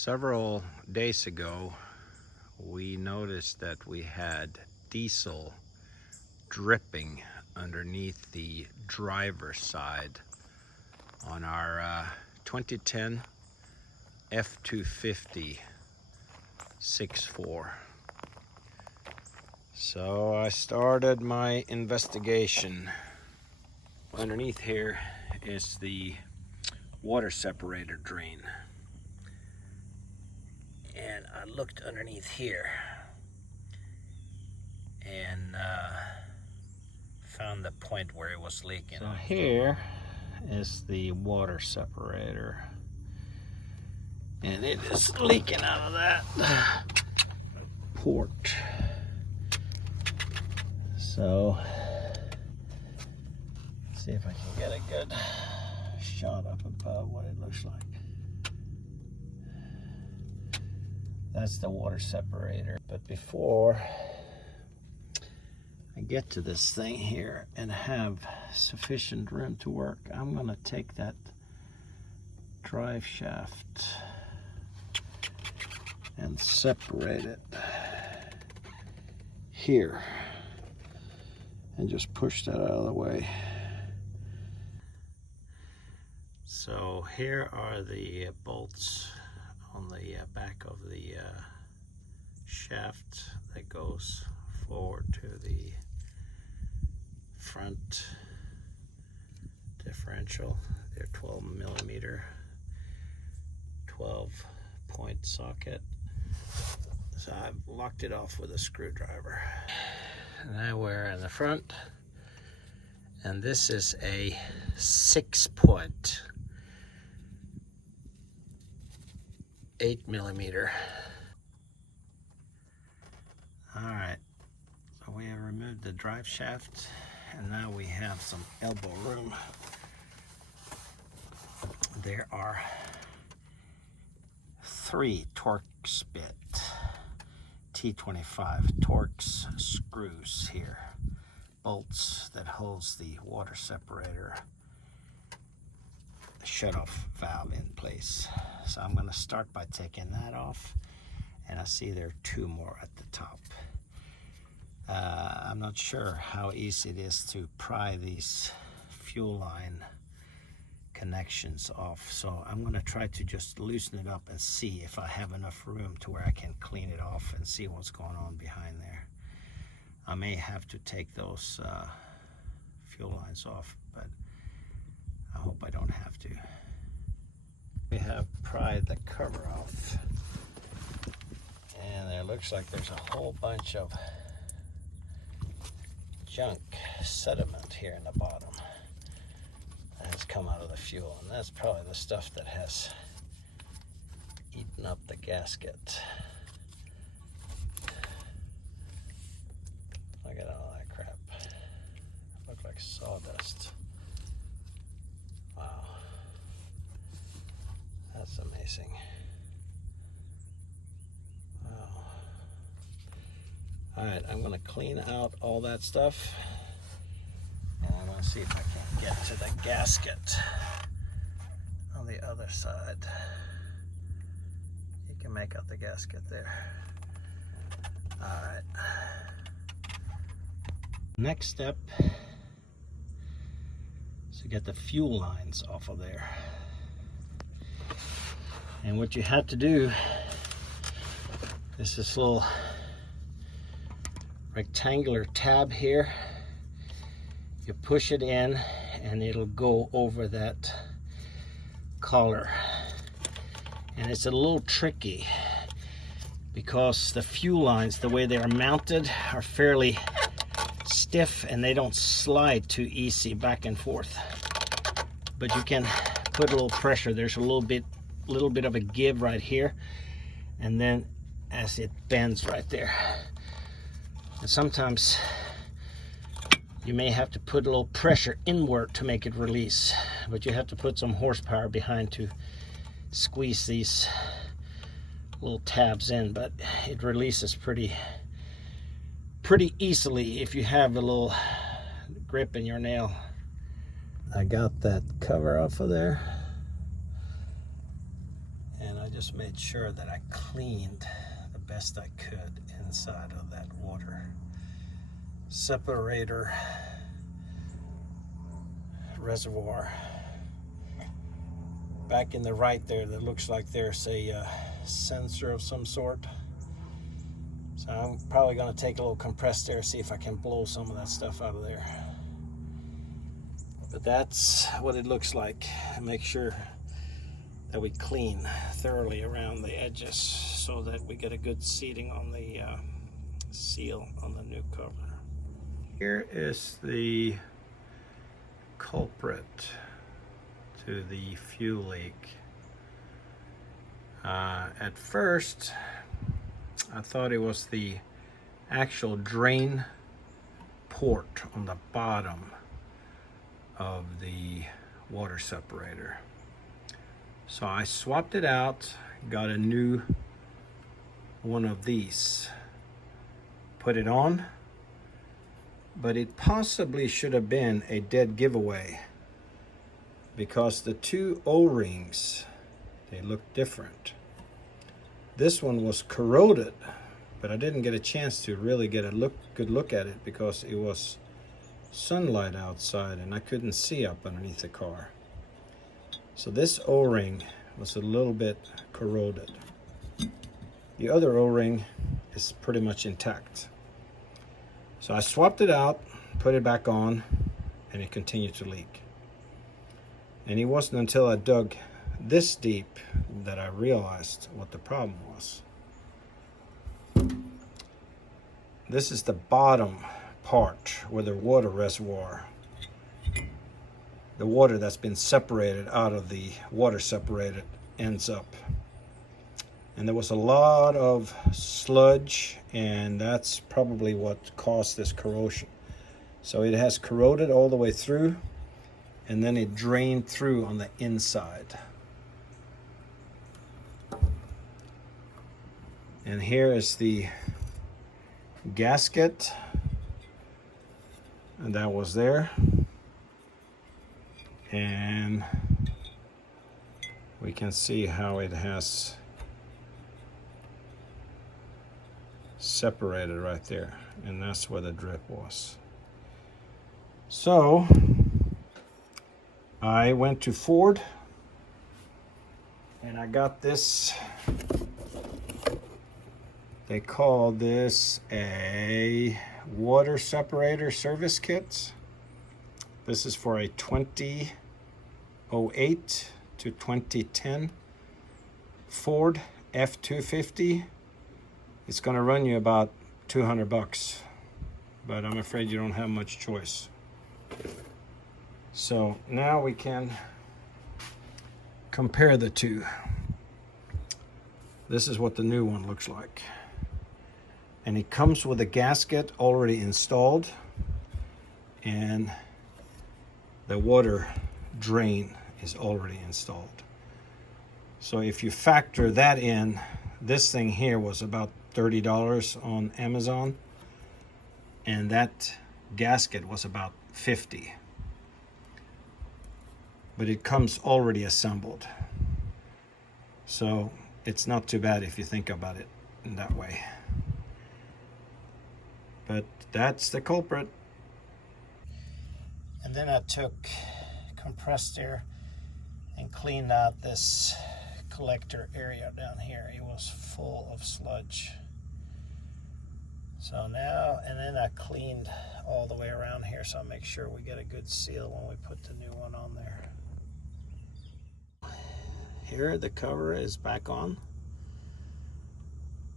Several days ago, we noticed that we had diesel dripping underneath the driver's side on our 2010 F-250 6.4. So I started my investigation. Underneath here is the water separator drain. And I looked underneath here and found the point where it was leaking. So here is the water separator, and it is leaking out of that port. So let's see if I can get a good shot up above what it looks like. That's the water separator. But before I get to this thing here and have sufficient room to work, I'm gonna take that drive shaft and separate it here and just push that out of the way. So here are the bolts on the back of the shaft that goes forward to the front differential. They're 12 millimeter 12-point socket. So I've locked it off with a screwdriver. Now we're in the front, and this is a 6-point 8 millimeter. All right, so we have removed the drive shaft, and now we have some elbow room. There are 3 Torx bit T25 Torx screws here, bolts that holds the water separator shut-off valve in place. So I'm going to start by taking that off, and I see there are 2 more at the top. I'm not sure how easy it is to pry these fuel line connections off, so I'm going to try to just loosen it up and see if I have enough room to where I can clean it off and see what's going on behind there. I may have to take those fuel lines off, but I hope I don't have to. We have pried the cover off, and it looks like there's a whole bunch of junk sediment here in the bottom that has come out of the fuel, and that's probably the stuff that has eaten up the gasket. Look at all that crap. Look like sawdust. Wow, that's amazing. Wow. All right, I'm gonna clean out all that stuff, and I'm gonna see if I can get to the gasket on the other side. You can make out the gasket there. All right. Next step is to get the fuel lines off of there. And what you have to do is this little rectangular tab here. You push it in and it'll go over that collar. And it's a little tricky because the fuel lines, the way they are mounted, are fairly stiff and they don't slide too easy back and forth. But you can put a little pressure. There's a little bit of a give right here, and then as it bends right there. And sometimes you may have to put a little pressure inward to make it release, but you have to put some horsepower behind to squeeze these little tabs in, but it releases pretty easily if you have a little grip in your nail. I got that cover off of there, and I just made sure that I cleaned the best I could inside of that water separator reservoir. Back in the right there, that looks like there's a sensor of some sort. So I'm probably going to take a little compressed air, see if I can blow some of that stuff out of there. But that's what it looks like. Make sure that we clean thoroughly around the edges so that we get a good seating on the seal on the new cover. Here is the culprit to the fuel leak. At first, I thought it was the actual drain port on the bottom of the water separator. So I swapped it out, got a new one of these, put it on, but it possibly should have been a dead giveaway because the two O-rings, they look different. This one was corroded, but I didn't get a chance to really get a good look at it because it was sunlight outside and I couldn't see up underneath the car. So this O-ring was a little bit corroded. The other O-ring is pretty much intact. So I swapped it out, put it back on, and it continued to leak. And it wasn't until I dug this deep that I realized what the problem was. This is the bottom part where the water reservoir, the water that's been separated out of the water separator ends up. And there was a lot of sludge, and that's probably what caused this corrosion. So it has corroded all the way through, and then it drained through on the inside. And here is the gasket, and that was there. And we can see how it has separated right there, and that's where the drip was. So I went to Ford and I got this. They call this a water separator service kit. This is for a 2008 to 2010 Ford F-250. It's going to run you about $200, but I'm afraid you don't have much choice. So now we can compare the two. This is what the new one looks like. And it comes with a gasket already installed, and the water drain is already installed. So if you factor that in, this thing here was about $30 on Amazon, and that gasket was about $50. But it comes already assembled. So it's not too bad if you think about it in that way. But that's the culprit. And then I took compressed air and cleaned out this collector area down here. It was full of sludge. So now, and then I cleaned all the way around here, so I'll make sure we get a good seal when we put the new one on there. Here the cover is back on.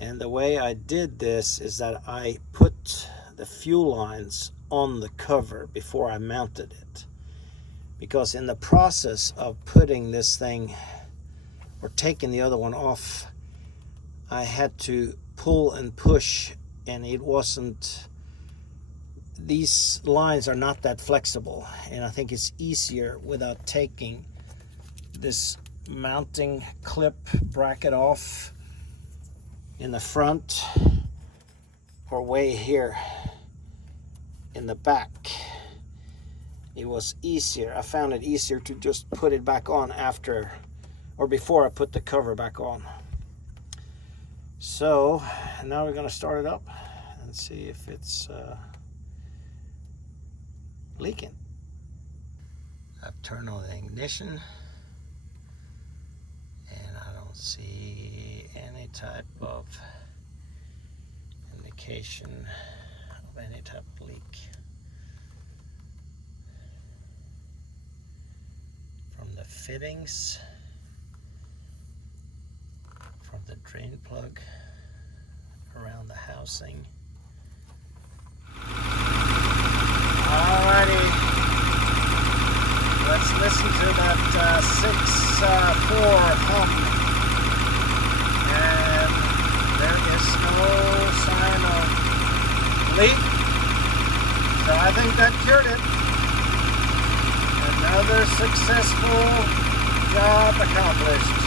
And the way I did this is that I put the fuel lines on the cover before I mounted it. Because in the process of putting this thing, or taking the other one off, I had to pull and push, and it wasn't, these lines are not that flexible, and I think it's easier without taking this mounting clip bracket off in the front or way here in the back. It was easier. I found it easier to just put it back on after or before I put the cover back on. So now we're going to start it up and see if it's leaking. I've turned on the ignition and I don't see any type of indication of any type of leak. From the fittings, from the drain plug around the housing. Alrighty, let's listen to that 6/4 hum, and there is no sign of leak, so I think that cured it. Another successful job accomplished.